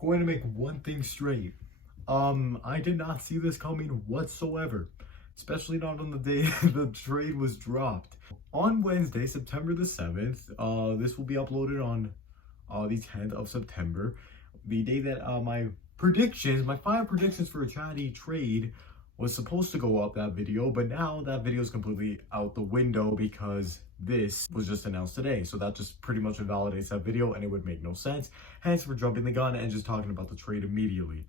Going to make one thing straight. I did not see this coming whatsoever, especially not on the day the trade was dropped. On Wednesday, September the 7th, this will be uploaded on the 10th of September, the day that my 5 predictions for a chatty trade was supposed to go up, that video, but now that video is completely out the window because this was just announced today. So that just pretty much invalidates that video and it would make no sense. Hence, we're jumping the gun and just talking about the trade immediately.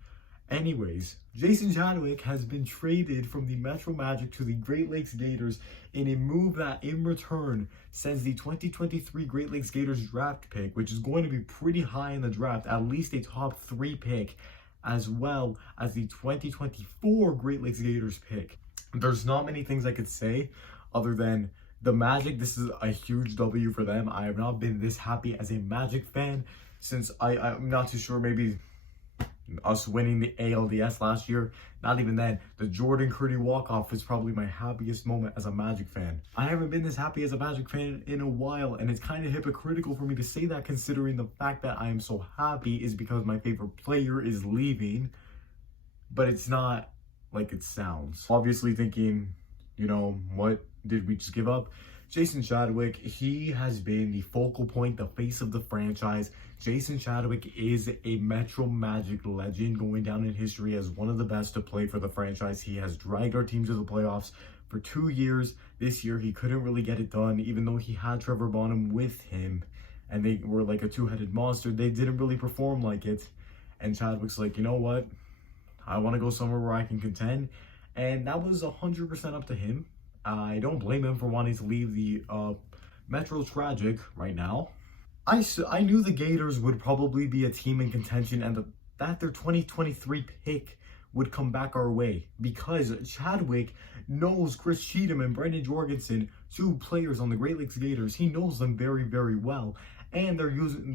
Anyways, Jason Chadwick has been traded from the Metro Magic to the Great Lakes Gators in a move that in return sends the 2023 Great Lakes Gators draft pick, which is going to be pretty high in the draft, at least a top 3 pick, as well as the 2024 Great Lakes Gators pick. There's not many things I could say other than the Magic. This is a huge W for them. I have not been this happy as a Magic fan since I'm not too sure, maybe us winning the ALDS last year. Not even then. The Jordan Curry walk-off is probably my happiest moment as a Magic fan. I haven't been this happy as a Magic fan in a while, and it's kind of hypocritical for me to say that considering the fact that I am so happy is because my favorite player is leaving, but it's not like it sounds. Obviously thinking, you know, what did we just give up? Jason Chadwick, he has been the focal point, the face of the franchise. Jason Chadwick is a Metro Magic legend, going down in history as one of the best to play for the franchise. He has dragged our team to the playoffs for 2 years. This year, he couldn't really get it done, even though he had Trevor Bonham with him, and they were like a two-headed monster. They didn't really perform like it, and Chadwick's like, you know what? I want to go somewhere where I can contend, and that was 100% up to him. I don't blame him for wanting to leave the Metro Tragic right now. I knew the Gators would probably be a team in contention and that their 2023 pick would come back our way because Chadwick knows Chris Cheatham and Brendan Jorgensen, 2 players on the Great Lakes Gators. He knows them very, very well, and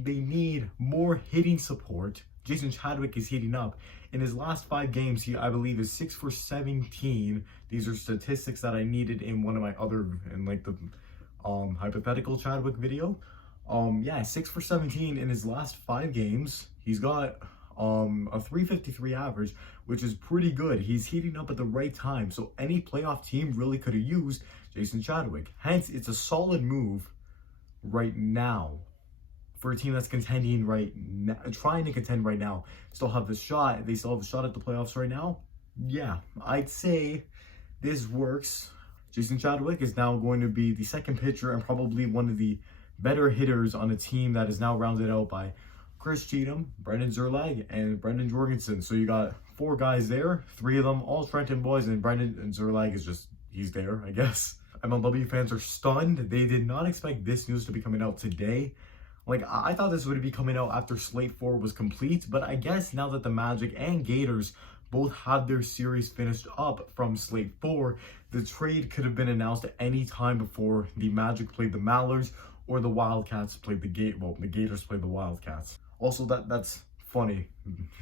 they need more hitting support. Jason Chadwick is heating up. In his last 5 games, he, I believe, is 6 for 17. These are statistics that I needed in one of my other, in like the hypothetical Chadwick video. 6 for 17 in his last 5 games. He's got a 353 average, which is pretty good. He's heating up at the right time. So any playoff team really could have used Jason Chadwick. Hence, it's a solid move right now for a team that's contending right now, trying to contend right now. Still have the shot. They still have a shot at the playoffs right now. Yeah, I'd say this works. Jason Chadwick is now going to be the second pitcher and probably one of the better hitters on a team that is now rounded out by Chris Cheatham, Brendan Szerlag, and Brendan Jorgensen. So you got 4 guys there, 3 of them all Trenton boys, and Brendan and Szerlag is just, he's there, I guess. MLW fans are stunned. They did not expect this news to be coming out today. Like, I thought this would be coming out after Slate 4 was complete, but I guess now that the Magic and Gators both had their series finished up from Slate 4, the trade could have been announced at any time before the Magic played the Mallards or the Wildcats played the Gators played the Wildcats. Also, that's funny.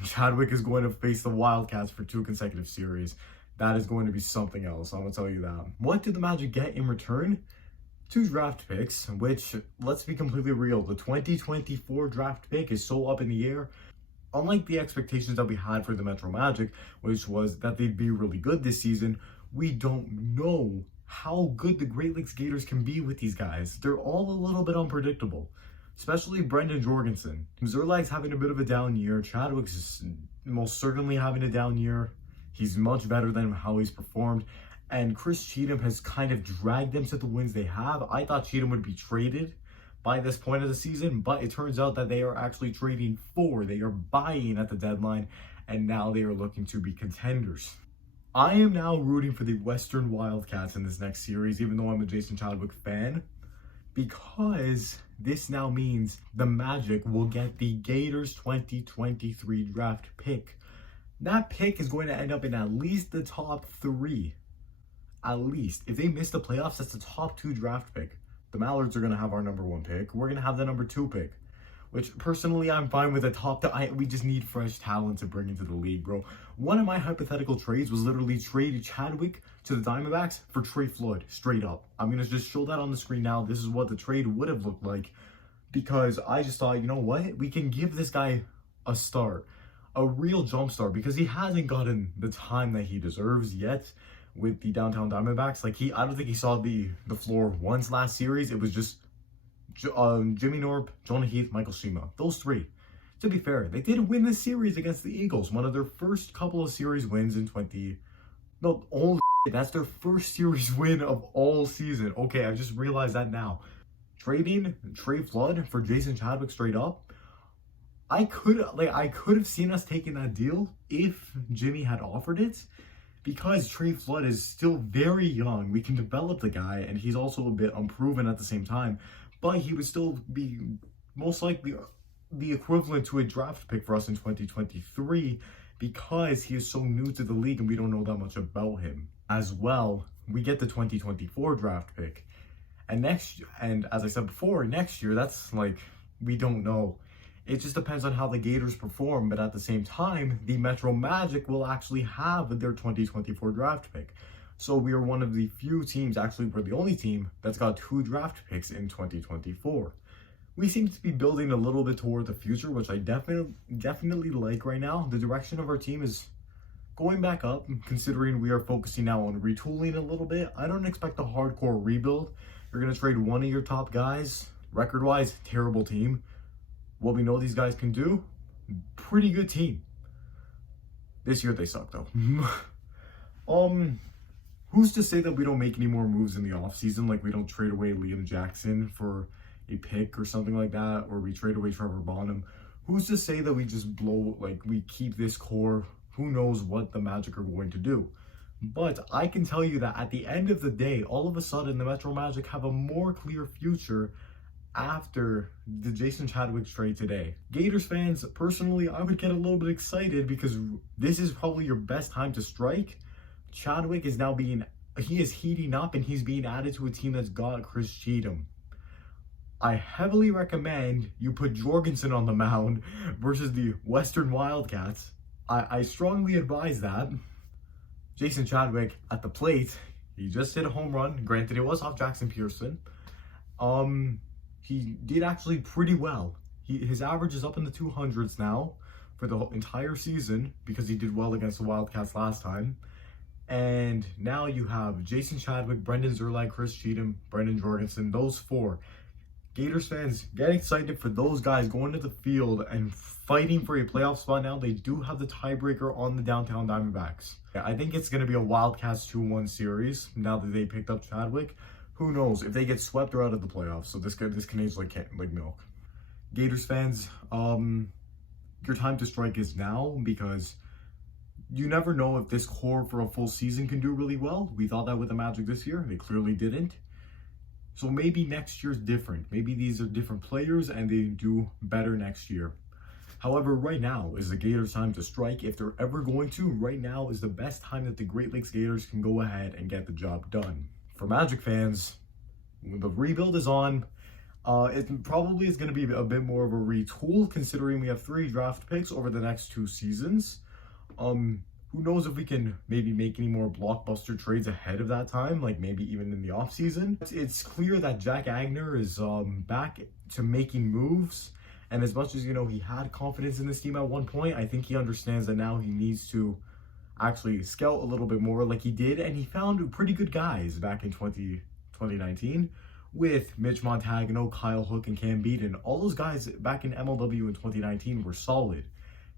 Chadwick is going to face the Wildcats for 2 consecutive series. That is going to be something else, I'm going to tell you that. What did the Magic get in return? 2 draft picks, which, let's be completely real, the 2024 draft pick is so up in the air. Unlike the expectations that we had for the Metro Magic, which was that they'd be really good this season, we don't know how good the Great Lakes Gators can be with these guys. They're all a little bit unpredictable, especially Brendan Jorgensen. Szerlag's having a bit of a down year. Chadwick's most certainly having a down year. He's much better than how he's performed. And Chris Cheatham has kind of dragged them to the wins they have. I thought Cheatham would be traded by this point of the season, but it turns out that they are actually trading for. They are buying at the deadline, and now they are looking to be contenders. I am now rooting for the Western Wildcats in this next series, even though I'm a Jason Chadwick fan, because this now means the Magic will get the Gators 2023 draft pick. That pick is going to end up in at least the top 3. At least. If they miss the playoffs, that's the top 2 draft pick. The Mallards are going to have our number 1 pick. We're going to have the number 2 pick. Which, personally, I'm fine with the top. We just need fresh talent to bring into the league, bro. One of my hypothetical trades was literally trade Chadwick to the Diamondbacks for Trey Floyd. Straight up. I'm going to just show that on the screen now. This is what the trade would have looked like. Because I just thought, you know what? We can give this guy a start. a real jumpstart because he hasn't gotten the time that he deserves yet with the Downtown Diamondbacks. Like I don't think he saw the floor once last series. It was just Jimmy Norp, Jonah Heath, Michael Shima. Those three. To be fair, they did win this series against the Eagles. One of their first couple of series wins in that's their first series win of all season. Okay, I just realized that now. Trading Trey Flood for Jason Chadwick straight up. I could have seen us taking that deal if Jimmy had offered it, because Trey Flood is still very young. We can develop the guy, and he's also a bit unproven at the same time, but he would still be most likely the equivalent to a draft pick for us in 2023 because he is so new to the league and we don't know that much about him. As well, we get the 2024 draft pick. And as I said before, next year, that's like, we don't know. It just depends on how the Gators perform, but at the same time, the Metro Magic will actually have their 2024 draft pick. So we are one of the few teams, actually we're the only team, that's got 2 draft picks in 2024. We seem to be building a little bit toward the future, which I definitely like right now. The direction of our team is going back up, considering we are focusing now on retooling a little bit. I don't expect a hardcore rebuild. You're going to trade one of your top guys. Record-wise, terrible team. What we know these guys can do, pretty good team. This year they suck though. Who's to say that we don't make any more moves in the offseason? Like we don't trade away Liam Jackson for a pick or something like that, or we trade away Trevor Bonham. Who's to say that we just we keep this core? Who knows what the Magic are going to do? But I can tell you that at the end of the day, all of a sudden the Metro Magic have a more clear future after the Jason Chadwick trade today. Gators fans, personally, I would get a little bit excited because this is probably your best time to strike. Chadwick is now he is heating up and he's being added to a team that's got Chris Cheatham. I heavily recommend you put Jorgensen on the mound versus the Western Wildcats. I strongly advise that. Jason Chadwick at the plate, he just hit a home run. Granted, it was off Jackson Pearson. He did actually pretty well. His average is up in the 200s now for the entire season because he did well against the Wildcats last time. And now you have Jason Chadwick, Brendan Szerlag, Chris Cheatham, Brendan Jorgensen, those 4. Gators fans, get excited for those guys going to the field and fighting for a playoff spot now. They do have the tiebreaker on the Downtown Diamondbacks. I think it's going to be a Wildcats 2-1 series now that they picked up Chadwick. Who knows? If they get swept, they're out of the playoffs. So this can age like milk. Gators fans, your time to strike is now because you never know if this core for a full season can do really well. We thought that with the Magic this year. They clearly didn't. So maybe next year's different. Maybe these are different players and they do better next year. However, right now is the Gators' time to strike. If they're ever going to, right now is the best time that the Great Lakes Gators can go ahead and get the job done. For Magic fans, the rebuild is on. It probably is going to be a bit more of a retool considering we have 3 draft picks over the next 2 seasons. Who knows if we can maybe make any more blockbuster trades ahead of that time, like maybe even in the offseason. It's clear that Jack Aigner is back to making moves. And as much as, he had confidence in this team at one point, I think he understands that now he needs to actually scout a little bit more like he did. And he found pretty good guys back in 2019 with Mitch Montagno, Kyle Hook, and Cam Beaton. All those guys back in MLW in 2019 were solid.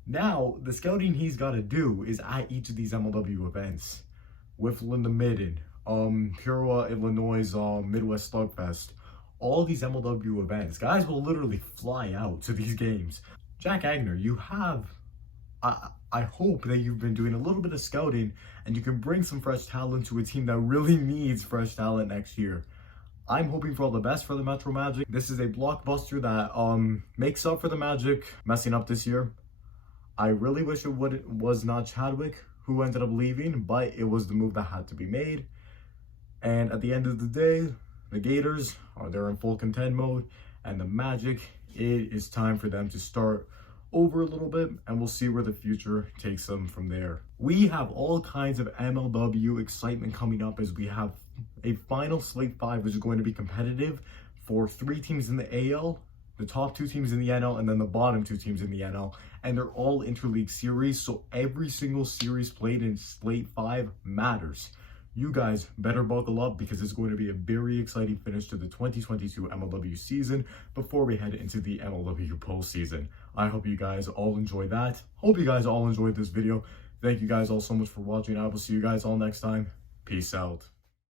Now, the scouting he's got to do is at each of these MLW events. Whiffle in the Midden, Pura, Illinois, Midwest Slugfest, all these MLW events. Guys will literally fly out to these games. Jack Aigner, you have, I hope that you've been doing a little bit of scouting and you can bring some fresh talent to a team that really needs fresh talent next year. I'm hoping for all the best for the Metro Magic. This is a blockbuster that makes up for the Magic messing up this year. I really wish it was not Chadwick who ended up leaving, but it was the move that had to be made. And at the end of the day, the Gators they're in full contend mode, and the Magic, it is time for them to start over a little bit, and we'll see where the future takes them from there. We have all kinds of MLW excitement coming up as we have a final Slate 5, which is going to be competitive for 3 teams in the AL, the top 2 teams in the NL and then the bottom 2 teams in the NL, and they're all interleague series, so every single series played in Slate 5 matters. You guys better buckle up because it's going to be a very exciting finish to the 2022 MLW season before we head into the MLW postseason. I hope you guys all enjoy that. Hope you guys all enjoyed this video. Thank you guys all so much for watching. I will see you guys all next time. Peace out.